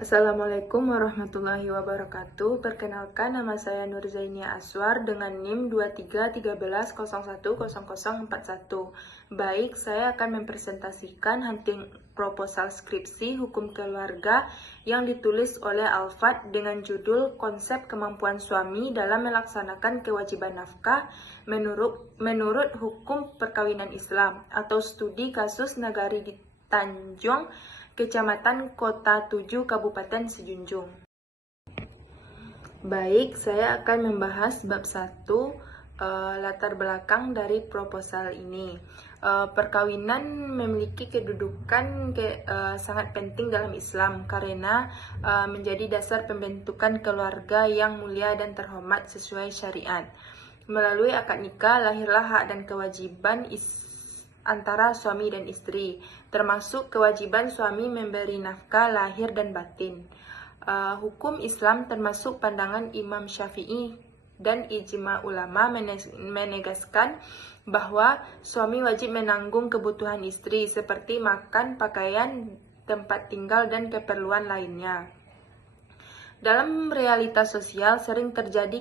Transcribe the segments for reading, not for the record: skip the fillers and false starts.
Assalamualaikum warahmatullahi wabarakatuh. Perkenalkan, nama saya Nurzainia Aswar dengan NIM 2313010041. Baik, saya akan mempresentasikan hunting proposal skripsi hukum keluarga yang ditulis oleh Alfat dengan judul Konsep Kemampuan Suami dalam Melaksanakan Kewajiban Nafkah menurut Hukum Perkawinan Islam atau Studi Kasus Nagari di Tanjung, Kecamatan Kota 7, Kabupaten Sejunjung. Baik, saya akan membahas bab 1, latar belakang dari proposal ini. Perkawinan memiliki kedudukan sangat penting dalam Islam karena menjadi dasar pembentukan keluarga yang mulia dan terhormat sesuai syariat. Melalui akad nikah, lahirlah hak dan kewajiban antara suami dan istri, termasuk kewajiban suami memberi nafkah lahir dan batin. Hukum Islam termasuk pandangan Imam Syafi'i dan ijma ulama menegaskan bahwa suami wajib menanggung kebutuhan istri seperti makan, pakaian, tempat tinggal, dan keperluan lainnya. Dalam realitas sosial sering terjadi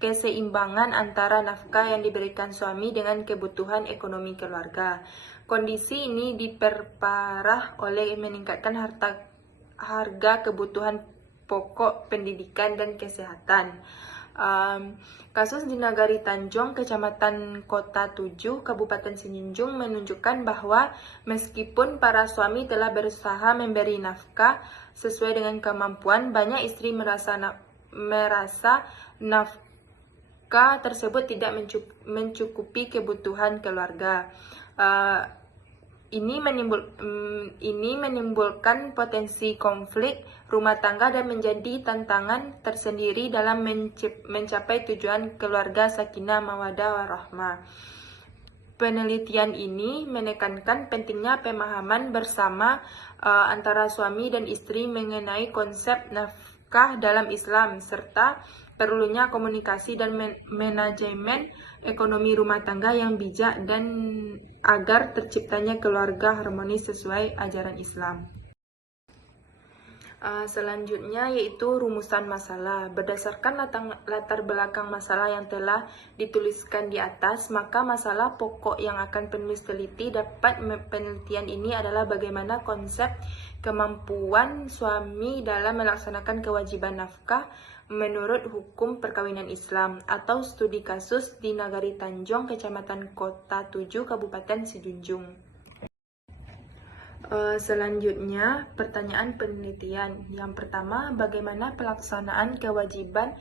keseimbangan antara nafkah yang diberikan suami dengan kebutuhan ekonomi keluarga. Kondisi ini diperparah oleh meningkatkan harga kebutuhan pokok, pendidikan, dan kesehatan. Kasus di Nagari Tanjung, Kecamatan Kota 7, Kabupaten Sejunjung menunjukkan bahwa meskipun para suami telah berusaha memberi nafkah sesuai dengan kemampuan, banyak istri merasa nafkah tersebut tidak mencukupi kebutuhan keluarga. Ini menimbulkan potensi konflik rumah tangga dan menjadi tantangan tersendiri dalam mencapai tujuan keluarga sakinah mawaddah warahmah. Penelitian ini menekankan pentingnya pemahaman bersama antara suami dan istri mengenai konsep nafkah dalam Islam serta perlunya komunikasi dan manajemen ekonomi rumah tangga yang bijak dan agar terciptanya keluarga harmonis sesuai ajaran Islam. Selanjutnya yaitu rumusan masalah. Berdasarkan latar belakang masalah yang telah dituliskan di atas, maka masalah pokok yang akan penulis teliti dapat penelitian ini adalah bagaimana konsep kemampuan suami dalam melaksanakan kewajiban nafkah menurut hukum perkawinan Islam atau studi kasus di Nagari Tanjung, Kecamatan Kota 7, Kabupaten Sejunjung. Selanjutnya, pertanyaan penelitian. Yang pertama, bagaimana pelaksanaan kewajiban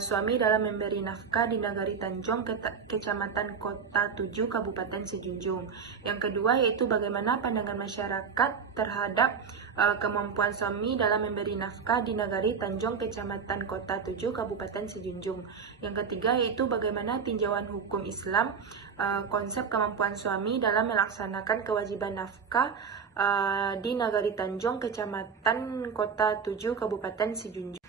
suami dalam memberi nafkah di Nagari Tanjung, Kecamatan Kota 7, Kabupaten Sejunjung. Yang kedua, yaitu bagaimana pandangan masyarakat terhadap kemampuan suami dalam memberi nafkah di Nagari Tanjung, Kecamatan Kota 7, Kabupaten Sejunjung. Yang ketiga, yaitu bagaimana tinjauan hukum Islam konsep kemampuan suami dalam melaksanakan kewajiban nafkah di Nagari Tanjung, Kecamatan Kota 7, Kabupaten Sejunjung.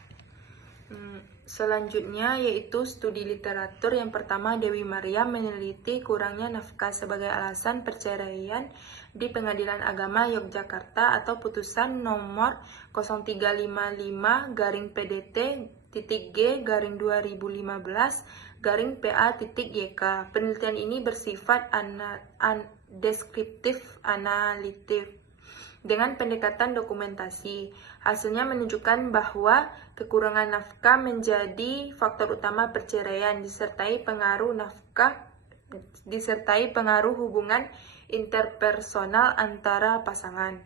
Selanjutnya yaitu studi literatur. Yang pertama, Dewi Maryam meneliti kurangnya nafkah sebagai alasan perceraian di Pengadilan Agama Yogyakarta atau putusan nomor 0355-G-2015-PA.YK. Penelitian ini bersifat deskriptif analitik dengan pendekatan dokumentasi. Hasilnya menunjukkan bahwa kekurangan nafkah menjadi faktor utama perceraian disertai pengaruh hubungan interpersonal antara pasangan.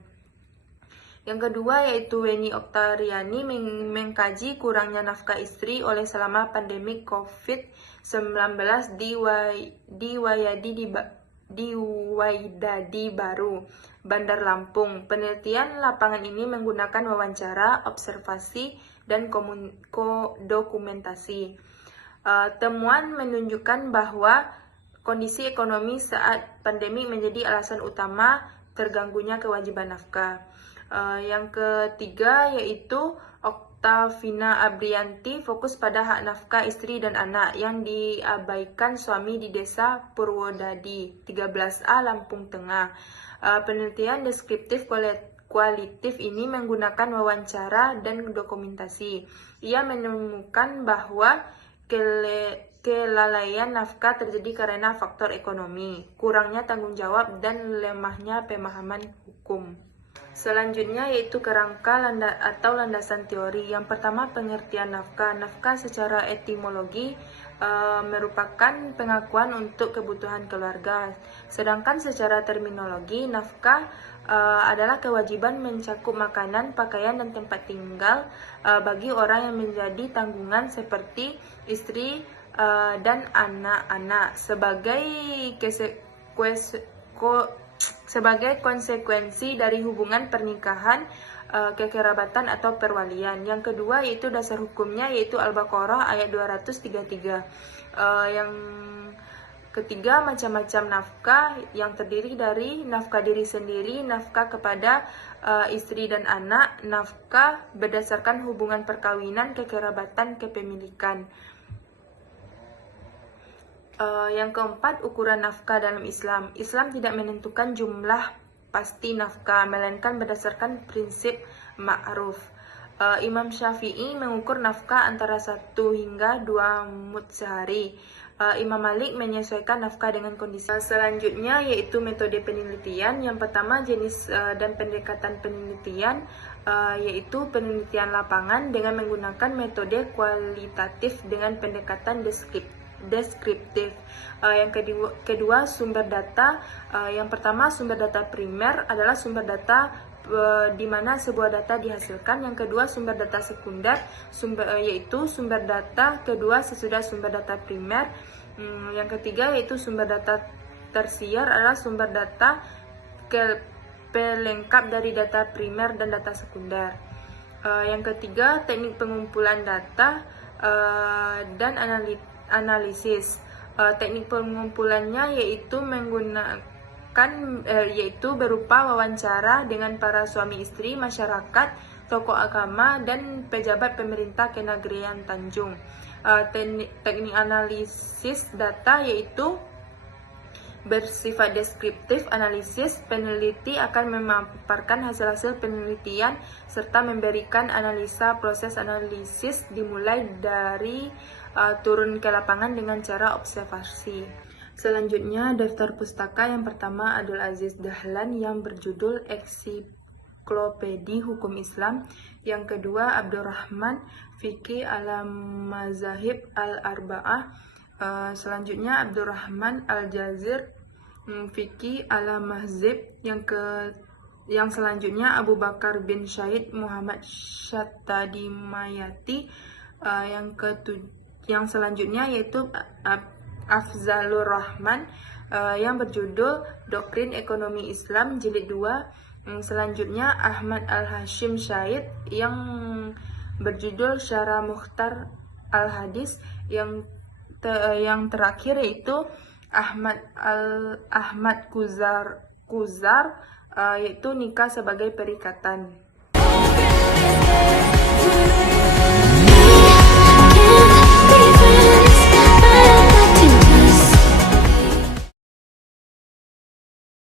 Yang kedua yaitu Weni Oktariani mengkaji kurangnya nafkah istri oleh selama pandemi COVID-19 di Waidadi Baru, Bandar Lampung. Penelitian lapangan ini menggunakan wawancara, observasi, dan dokumentasi. Temuan menunjukkan bahwa kondisi ekonomi saat pandemi menjadi alasan utama terganggunya kewajiban nafkah. Yang ketiga yaitu Oktavina Abrianti fokus pada hak nafkah istri dan anak yang diabaikan suami di Desa Purwodadi, 13A, Lampung Tengah. Penelitian deskriptif kualitatif ini menggunakan wawancara dan dokumentasi. Ia menemukan bahwa kelalaian nafkah terjadi karena faktor ekonomi, kurangnya tanggung jawab, dan lemahnya pemahaman hukum. Selanjutnya yaitu kerangka atau landasan teori. Yang pertama, pengertian nafkah. Nafkah secara etimologi merupakan pengakuan untuk kebutuhan keluarga. Sedangkan secara terminologi, nafkah adalah kewajiban mencakup makanan, pakaian, dan tempat tinggal bagi orang yang menjadi tanggungan seperti istri dan anak-anak sebagai konsekuensi dari hubungan pernikahan, kekerabatan atau perwalian. Yang kedua yaitu dasar hukumnya, yaitu Al-Baqarah ayat 233. Yang ketiga, macam-macam nafkah yang terdiri dari nafkah diri sendiri, nafkah kepada istri dan anak, nafkah berdasarkan hubungan perkawinan, kekerabatan, kepemilikan. Yang keempat, ukuran nafkah dalam Islam. Islam tidak menentukan jumlah pasti nafkah, melainkan berdasarkan prinsip ma'ruf. Imam Syafi'i mengukur nafkah antara 1 hingga 2 mud sehari. Imam Malik menyesuaikan nafkah dengan kondisi. Selanjutnya yaitu metode penelitian. Yang pertama, jenis dan pendekatan penelitian, yaitu penelitian lapangan dengan menggunakan metode kualitatif dengan pendekatan deskriptif. Yang kedua sumber data. Yang pertama, sumber data primer adalah sumber data di mana sebuah data dihasilkan. Yang kedua, sumber data sekunder, yaitu sumber data kedua sesudah sumber data primer. Yang ketiga yaitu sumber data tersier adalah sumber data pelengkap dari data primer dan data sekunder. Yang ketiga, teknik pengumpulan data dan analisis. Teknik pengumpulannya yaitu yaitu berupa wawancara dengan para suami istri, masyarakat, tokoh agama, dan pejabat pemerintah Kenagrian Tanjung. Teknik analisis data yaitu bersifat deskriptif. Analisis, peneliti akan memaparkan hasil-hasil penelitian serta memberikan analisa. Proses analisis dimulai dari turun ke lapangan dengan cara observasi. Selanjutnya, daftar pustaka. Yang pertama, Abdul Aziz Dahlan yang berjudul Ensiklopedi Hukum Islam. Yang kedua, Abdurrahman Fiqih Al-Mazahib Al-Arba'ah. Selanjutnya, Abdurrahman Al-Jazir Fiqih Al-Mahzib. Yang selanjutnya, Abu Bakar bin Syahid Muhammad Syattadimayati. Yang selanjutnya yaitu Afzalur Rahman yang berjudul Doktrin Ekonomi Islam Jilid 2. Selanjutnya Ahmad Al-Hashim Syahid yang berjudul Syarah Mukhtar Al-Hadis. Yang terakhir yaitu Ahmad Kuzar yaitu Nikah sebagai Perikatan.